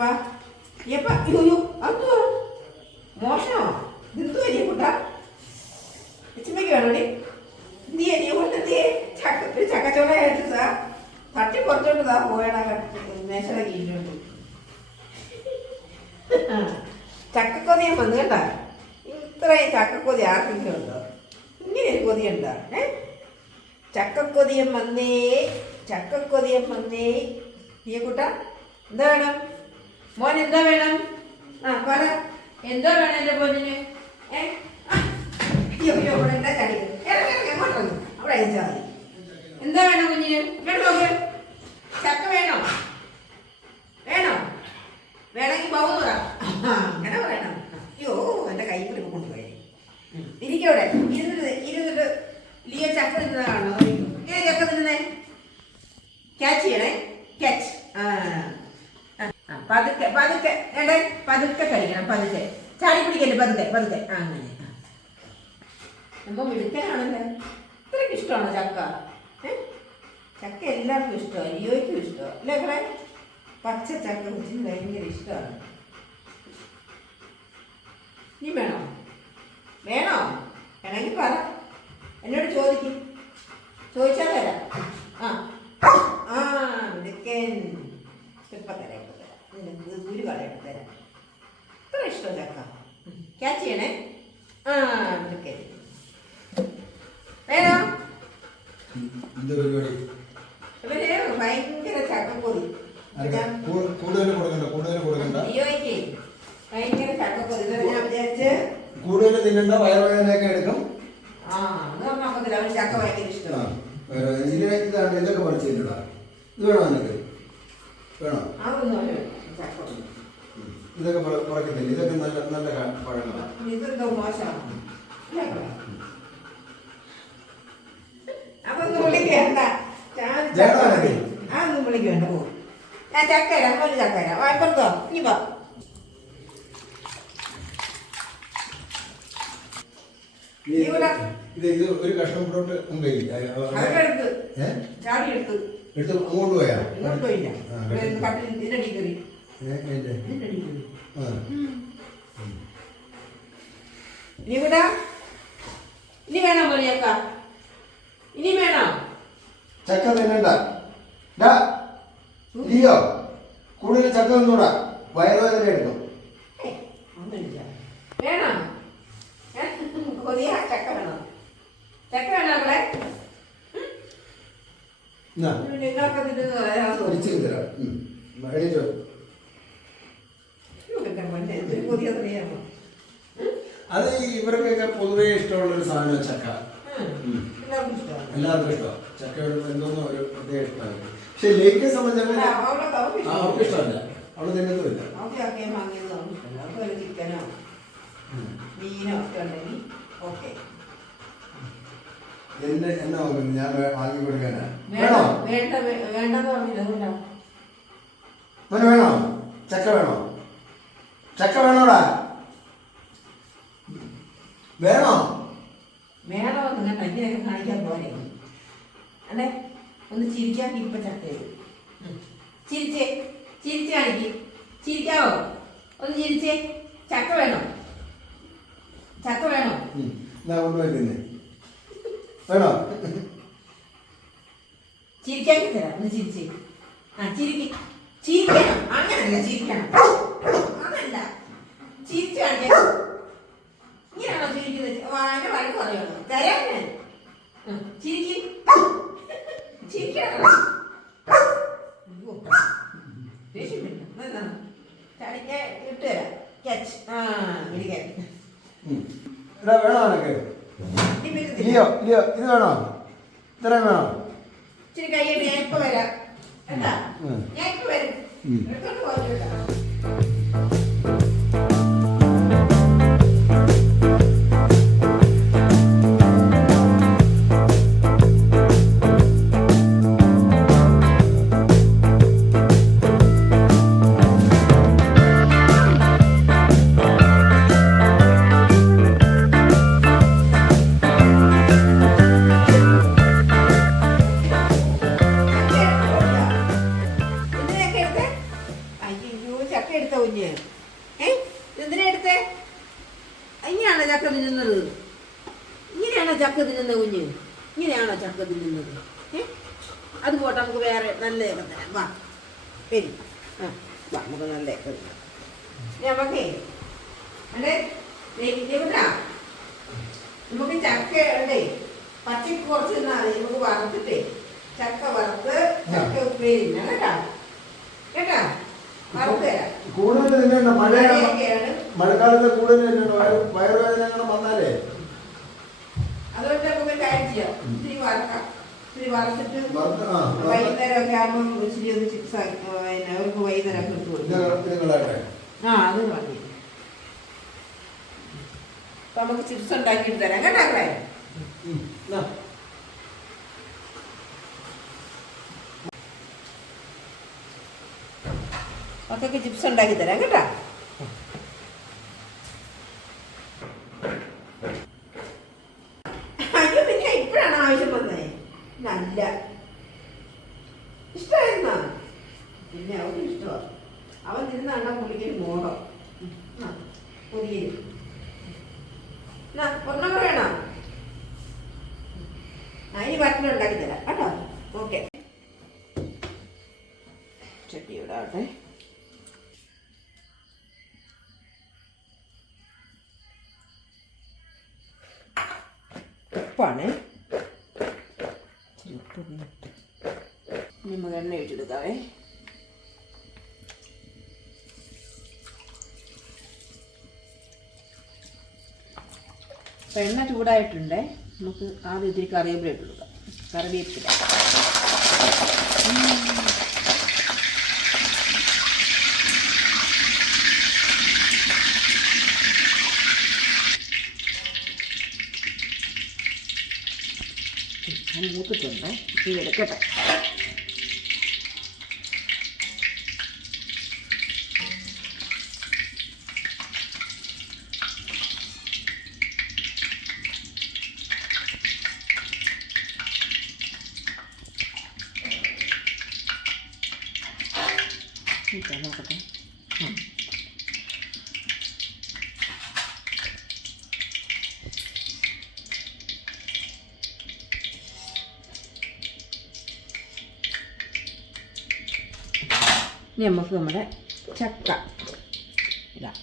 വാ. അയ്യോ അതോ മോശമോ? ഇതെന്തോ അരിയ കൂട്ട അച്ഛമ്മയ്ക്ക് വേണോടി? നീ അരിയ കൊണ്ട് നീ ചക്കച്ചോള കഴിച്ചതാ തട്ടി കുറച്ചോണ്ടതാ പോയടാ മേശയുടെ കീഴിലോട്ട്. ചക്കക്കൊതിയം വന്നു കേട്ടാ. ഇത്രയും ചക്കക്കൊതി ആർക്കെങ്കിലും ഉണ്ടോ? ഇങ്ങനെ ഒരു കൊതിയുണ്ടോ? ചക്കക്കൊതിയം വന്നേ, ചക്കക്കൊതിയം വന്നേ. നീ കൂട്ട എന്താ വേണം മോൻ? എന്താ വേണം? പറ, എന്താ വേണം എൻ്റെ മോനിന്? അയ്യോ ഇവിടെ എന്താ ചടി എങ്ങോട്ടൊന്നു അവിടെ അയച്ചാൽ മതി. എന്താ വേണം കുഞ്ഞിന്? ഇങ്ങോട്ട് നോക്ക്. ചക്ക വേണോ? വേണോ? വേണമെങ്കിൽ പോകുന്നു പറ. അങ്ങനെ പറയണം. അയ്യോ എൻ്റെ കൈ കൂടി കൊണ്ടുപോയി. ഇരിക്കവിടെ ഇരുന്നിട്ട് ലിയ ചക്ക തിന്നതാ കാണോ? ഏ ചക്ക തിന്നേ ക്യാച്ച് ചെയ്യണേ. ക്യാച്ച്. പതുക്കെ പതുക്കെ ഏണ്ടേ പതുക്കെ കഴിക്കണം. പതുക്കെ ചാടി പിടിക്കല്ലേ. പതുക്കെ പതുക്കെ. അങ്ങനെ നമ്മൾ മിടുക്കനാണല്ലേ. ഇത്രയ്ക്ക് ഇഷ്ടമാണോ ചക്ക? ചക്ക എല്ലാവർക്കും ഇഷ്ടമാണ്. ലിയോയ്ക്കും ഇഷ്ടമാണ് അല്ലേ? കുറെ പച്ച ചക്ക കുച്ചിന് ഭയങ്കര ഇഷ്ടമാണ്. നീ വേണോ? വേണോ? വേണമെങ്കിൽ പറ, എന്നോട് ചോദിക്കും. ചോദിച്ചാൽ തരാം. മിടുക്കൻ. ഇപ്പം തരാം, ഇപ്പം തരാം. നിനക്ക് ഒരു കളയണം തരാം. ഇത്ര ഇഷ്ടം ചക്ക. ക്യാച്ച് ചെയ്യണേ. മിടുക്കൻ. വേണോ? ഇവര് ഭയങ്കര ചക്കപ്പൊതി. ലിയോയ്ക്ക് ഭയങ്കര ചക്കപ്പൊതി. ഞാൻ വിചാരിച്ച് കൂടുതൽ തിന്നണ്ട, വയറുവേദനയൊക്കെ എടുക്കും. അത് നോക്കത്തില്ല. അവന് ചക്ക ഭയങ്കര ഇഷ്ടമാണ്. ഇതൊക്കെ പഠിച്ചിട്ടുണ്ടോ? ഇത് വേണോ നിനക്ക്? വേണോ? ഇതൊക്കെ പറക്കത്തില്ല. ഇതൊക്കെ നല്ല നല്ല പഴങ്ങളാണ്. ഇതെന്തോ മോശമാണ്. അതൊന്നും വിളിക്ക് വേണ്ട. അതൊന്നും വിളിക്ക് വേണ്ട. പോ. ഞാൻ ചക്കര ഒരു ചക്കര വായ്പുറത്തോ ഇനി പോ. ഒരു കഷ്ണം പുറോട്ട് ചാടി എടുത്ത് അങ്ങോട്ട് പോയാ? ഇങ്ങോട്ട് പോയില്ല. ഇതിനടി കയറി. ഇനി വിടാ. ഇനി വേണോ മോനിയക്ക? ഇനി വേണോ? ചക്ക തിന്നണ്ട. ലിയോ കൂടുതൽ ചക്ക തിന്നൂടാ, വയറുവേദന എടുക്കും. വേണോ? കൊതിയ ചക്ക വേണോ? ചക്ക വേണോ അവിടെ? നിങ്ങൾക്ക് അത് ഇവർക്കൊക്കെ പൊതുവേ ഇഷ്ടമുള്ളൊരു സാധനം ചക്ക. എല്ലാവർക്കും ഇഷ്ടമാണ്. ചക്കയോട് എന്തോന്നും ഒരു പ്രത്യേക ഇഷ്ടമാണ്. പക്ഷെ ലേഖ്യെ സംബന്ധിച്ചിടത്തോളം അവർക്ക് ഇഷ്ടമല്ല. അവള് തിന്നത്തുമില്ല. ചിക്കനോ മീനോ ഒക്കെ ഉണ്ടെങ്കിൽ ഓക്കെ. എന്നാ ഞാൻ വാങ്ങി കൊടുക്കാനാ? വേണോ? വേണ്ടെന്ന് പറഞ്ഞില്ല. അതുകൊണ്ടാ. വേണോ? ചക്ക വേണോ? ചക്ക വേണോടാ? വേണോ? വേണോ? നിങ്ങൾ ഇങ്ങനെയൊക്കെ കാണിക്കാൻ പോലെ അല്ലേ? ഒന്ന് ചിരിക്കാൻ ഇപ്പൊ ചക്ക ചിരിച്ചേ. ചിരിച്ച് കാണിക്ക്. ചിരിക്കാവോ? ഒന്ന് ചിരിച്ചേ. ചക്ക വേണോ? ചക്ക വേണോ? കൊണ്ടുപോയി വേണോ? ചിരിക്കാൻ തരാം. ഒന്ന് ചിരിച്ചേ. ചിരിക്ക്. ചിരിക്കണം. അങ്ങനല്ല ചിരിക്കണം. അതല്ല ചിരിച്ചു കാണിക്കാൻ. ഇങ്ങനെയാണോ ചിരിക്കുന്നത്? അതിന്റെ വഴക്ക് പറയണോ? തരാം ഞാൻ. ചിരിക്ക്. ചിരിക്കണം. ദേഷ്യമില്ല. ചടിക്ക ഇട്ട് തരാം. ക്യാച്ച്. ഇരിക്കാൻ വേണോ നിനക്ക്? ലിയോ ലിയോ ഇത് വേണോ? ഇത്രയും വേണോ? ഇച്ചിരി കയ്യിട്ട് ഞാൻ ഇപ്പൊ വരാം. എന്താ ഞാൻ ഇപ്പൊ വരും. എടുത്തോണ്ട് പോയിട്ടാ. ചക്ക തിന്നുന്നത്? ഇങ്ങനെയാണോ ചക്ക തിന്നുന്നത് കുഞ്ഞ്? ഇങ്ങനെയാണോ ചക്ക തിന്നുന്നത്? അത് പോട്ടെ, നമുക്ക് വേറെ നല്ലതൊക്കെ തരാം. വാ വരി. വാ നമുക്ക് നല്ലതൊക്കെ തരാം. നമുക്കേ അതെ നമുക്ക് ചക്ക ഉണ്ടേ പച്ചക്ക് കുറച്ച് തിന്നാൽ മതി. നമുക്ക് വറുത്തിട്ടേ ചക്ക വറുത്ത് ചക്ക ഉപ്പേരി കേട്ടാ കേട്ടാ വറുത്ത് തരാം. കൂടുതൽ തിന്നണ്ട. മഴക്കാലത്ത് കൂടുതൽ വയറുവേദന വന്നാലേ അതുകൊണ്ട് നമുക്ക് കാര്യം ചെയ്യാം. ഇത്തിരി വറക്കാം. ഇത്തിരി വറുത്തിട്ട് വൈകുന്നേരമൊക്കെ ആകുമ്പോൾ ഇച്ചിരി ഒന്ന് ചിപ്സ് അവർക്ക് വൈകുന്നേരം ഇട്ട് കൊടുക്കും. അത് മതി. അപ്പൊ നമുക്ക് ചിപ്സ് ഉണ്ടാക്കിയിട്ട് തരാം കേട്ടോ. മക്കൾക്ക് ചിപ്സ് ഉണ്ടാക്കി തരാം കേട്ടോ. അയ്യോ, പിന്നെ ഇപ്പോഴാണ് ആവശ്യം വന്നേ? നല്ല ഇഷ്ടമായിരുന്നോ? പിന്നെ അവർക്ക് ഇഷ്ടമാണ്. അവൻ നിന്നാണ്ട പുള്ളിക്കൊരു മോഹം. പുതിയ ഒരെണ്ണം വേണോ? ഈ ഭക്ഷണം ഉണ്ടാക്കി തരാം കേട്ടോ. ഓക്കെ, ചട്ടി ഇടാവട്ടെ. ഉപ്പാണ്. നമുക്ക് എണ്ണ ഒഴിച്ചെടുക്കാവേ. അപ്പം എണ്ണ ചൂടായിട്ടുണ്ട്. നമുക്ക് ആദ്യം ഇത്തിരി കറിവേപ്പില ഇട്ട് കൊടുക്കാം. കറിവേപ്പില മൂത്തിട്ടുണ്ട്. ഇത് എടുക്കട്ടെ. നോക്കട്ടെ. ഇനി നമുക്ക് നമ്മുടെ ചക്ക ഇടാം.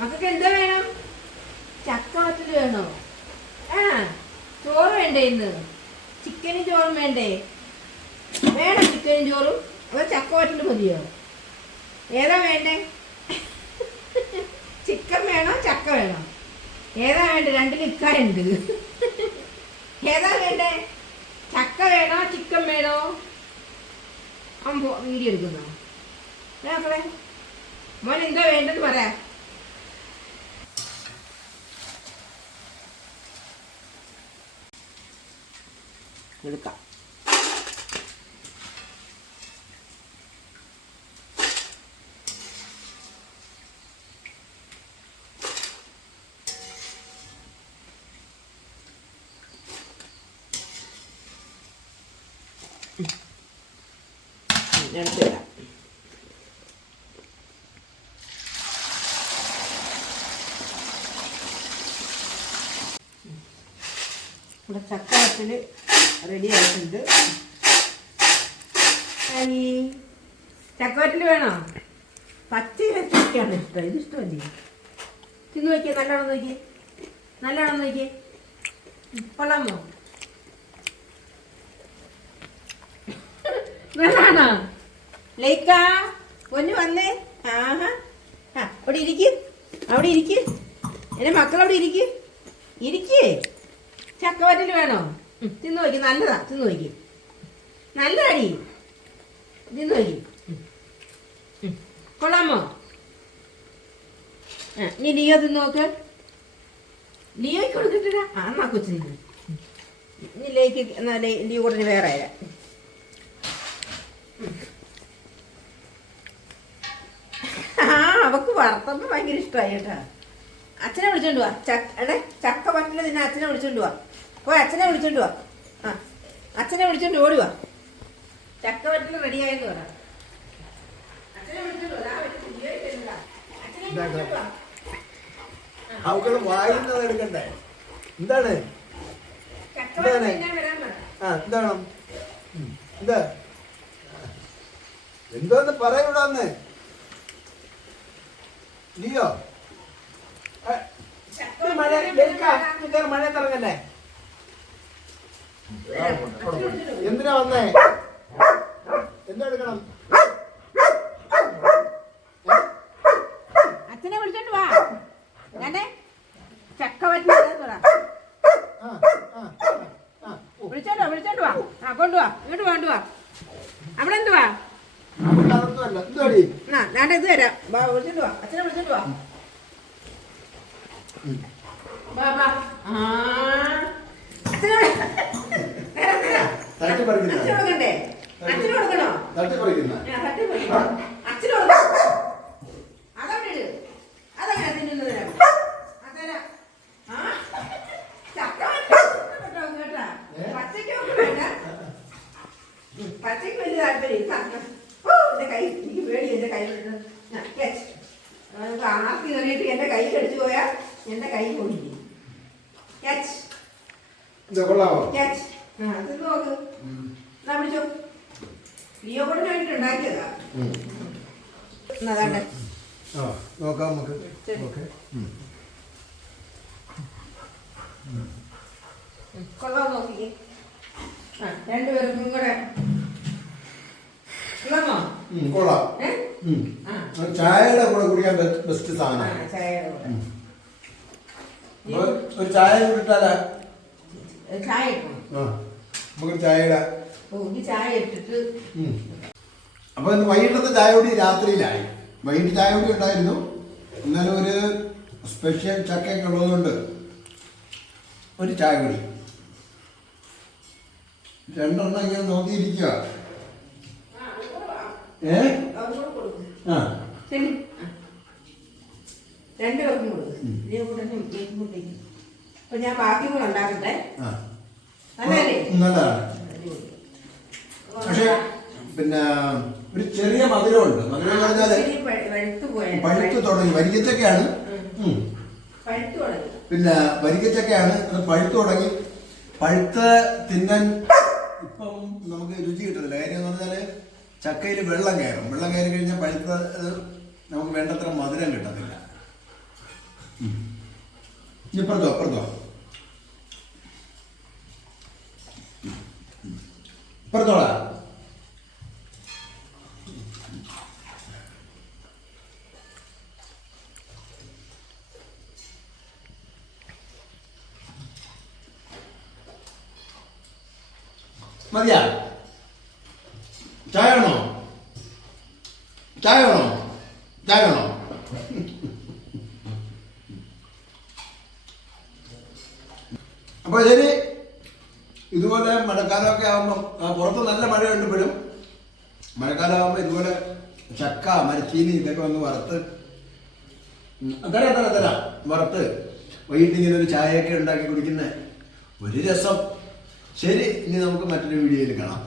മക്കൾക്ക് എന്താ വേണം? ചക്ക വറ്റൽ വേണോ? ചോറ് വേണ്ടേ? ഇന്ന് ചിക്കനും ചോറും വേണ്ടേ? വേണം ചിക്കനും ചോറും. അതോ ചക്ക വറ്റൽ മതിയോ? ഏതാ വേണ്ടേ? ചിക്കൻ വേണോ ചക്ക വേണോ? ഏതാ വേണ്ടേ? രണ്ടിൽ ഇക്കായുണ്ട്. ഏതാ വേണ്ടേ? ചക്ക വേണോ ചിക്കൻ വേണോ? വീഡിയോ എടുക്കുന്നോ? മക്കളെ മോൻ എന്താ വേണ്ടെന്ന് പറയാ. എടുക്കാം. എടുത്ത് തരാം. ഇവിടെ ചക്ക വറ്റൽ റെഡി ആയിട്ടുണ്ട്. ചക്കവറ്റൽ വേണോ? പച്ച ചക്കയാണ് ഇഷ്ടം. ഇത് ഇഷ്ടമല്ലേ? തിന്ന് നോക്കിയേ. നല്ലോണം നോക്കിയേ. നല്ലോണം നോക്കിയേ. കൊള്ളാമോ? നല്ലതാണോ? ലൈക്കാ പൊന്നു വന്നേ. ആഹാ. ഇവിടെ ഇരിക്കും. അവിടെ ഇരിക്ക്. എൻ്റെ മക്കളവിടെ ഇരിക്ക്. ഇരിക്കേ. ചക്കവറ്റൽ വേണോ? തിന്നു നോക്കി. നല്ലതാ. തിന്നു നോക്കി. നല്ലതാടി. തിന്നു നോക്കി. കൊള്ളാമോ? നീ ലിയോ തിന്നു നോക്ക്. ലിയോയ്ക്ക് കൊടുത്തിട്ടില്ല. എന്നാ കൊച്ചിന് നീ ലേക്ക്. എന്നാ ലിയോ കൊടുത്ത് വേറെ ആരാ. അവക്ക് വറുത്തപ്പോൾ ഭയങ്കര ഇഷ്ടമായി കേട്ടാ. അച്ഛനെ വിളിച്ചോണ്ട് പോവാ. ചക്ക പറ്റില്ല നിന്നെ അച്ഛനെ വിളിച്ചോണ്ട് പോവാ. പോയി അച്ഛനെ വിളിച്ചോണ്ട് പോവാ. ആ അച്ഛനെ വിളിച്ചോണ്ട് ഓടുവാ. ചക്ക പറ്റില്ല റെഡിയായെന്ന് പറ. അച്ഛനെ വിളിച്ചോണ്ട് പോവാ. അവക്കള് വായുന്നത് എടുക്കണ്ടേ? എന്താണ് എന്താണ് എന്താ എന്തോന്ന് പറയൂടാന്ന് ലിയോ? മഴ തിറങ്ങല്ലേ? എന്തിനാ വന്നേ? എന്താ എടുക്കണം? അച്ഛനെ വിളിച്ചോണ്ട് വാ. ഞാനേ ചക്ക പറ്റില്ല വിളിച്ചോണ്ട് വാ. ആ കൊണ്ടുവാ. ഇങ്ങോട്ട് കൊണ്ടുവാ. അവിടെ എന്തുവാ? ഞാൻ ഇത് തരാം. വിളിച്ചോണ്ട് വാ. അച്ഛനെ വിളിച്ചോണ്ട് വാ. കൊടുക്കണ്ടേ? അച്ഛന് കൊടുക്കണോ? അച്ഛന് കൊടുക്കണം. അതവിടെ ഇട്. അതങ്ങനെ തിന്നുന്നത് അതരാ. ചക്ക കേട്ടാ. പച്ചയ്ക്ക് വേണ്ട. പച്ചയ്ക്ക് വലിയ താല്പര്യം. എന്റെ കൈ എനിക്ക് പേടി. എന്റെ കൈ ആർത്തി കയറിയിട്ട് എന്റെ കൈ കടിച്ചു പോയാ എന്റെ കൈ കൊണ്ടിരിക്കും. നോക്ക്. എന്നാ പിടിച്ചോ. ലിയോ കൊണ്ടിന് വേണ്ടിട്ട് ഉണ്ടാക്കിയതാ. അതാണ്ട് നോക്കാം നമുക്ക്. കൊള്ളാൻ നോക്കിക്കേ. രണ്ടുപേർക്കും കൂടെ കൊള്ളാം. ചായയുടെ കൂടെ കുടിക്കാൻ ബെസ്റ്റ് സാധനം. ഒരു ചായ ഇട്ടാലാ? ചായ നമുക്ക് ചായയുടെ ചായ ഇട്ടിട്ട്. അപ്പൊ വൈകിട്ടത്തെ ചായ കൂടി രാത്രിയിലായി. വൈകിട്ട് ചായ കൂടി ഉണ്ടായിരുന്നു. എന്നാലും ഒരു സ്പെഷ്യൽ ചക്കയൊക്കെ ഉള്ളതുകൊണ്ട് ഒരു ചായ കൂടി. രണ്ടെണ്ണം ഇങ്ങനെ നോക്കിയിരിക്കുക. രണ്ടുപേർക്കും കൊടുക്കും. അപ്പൊ ഞാൻ ബാക്കി കൂടെ ഉണ്ടാക്കട്ടെ. നല്ലതാണ്. പക്ഷെ പിന്നെ ഒരു ചെറിയ മധുരമുണ്ട്. മധുരം എന്ന് പറഞ്ഞാല് പഴുത്ത് തുടങ്ങി. വരിക്കച്ചക്കയാണ്. പിന്നെ വരിക്കച്ചക്കയാണ്. അത് പഴുത്ത് തുടങ്ങി. പഴുത്ത് തിന്നാൻ ഇപ്പം നമുക്ക് രുചി കിട്ടുന്നില്ല. കാര്യം എന്ന് പറഞ്ഞാല് ചക്കയിൽ വെള്ളം കയറും. വെള്ളം കയറി കഴിഞ്ഞാൽ പഴുത്ത നമുക്ക് വേണ്ടത്ര മധുരം കിട്ടത്തില്ല. ഇപ്പുറത്തോ ഇപ്പുറത്തോളാ. മതിയാ? ചായ വേണോ? അപ്പൊ ശരി. ഇതുപോലെ മഴക്കാലമൊക്കെ ആകുമ്പം പുറത്ത് നല്ല മഴ കണ്ടുപോഴും മഴക്കാലം ആകുമ്പോൾ ഇതുപോലെ ചക്ക, മരച്ചീനി ഇതൊക്കെ വന്ന് വറുത്ത് തരാം വറുത്ത് വൈകിട്ട് ഇങ്ങനെ ഒരു ചായയൊക്കെ ഉണ്ടാക്കി കുടിക്കുന്ന ഒരു രസം. ശരി, ഇനി നമുക്ക് മറ്റൊരു വീഡിയോയിൽ കാണാം.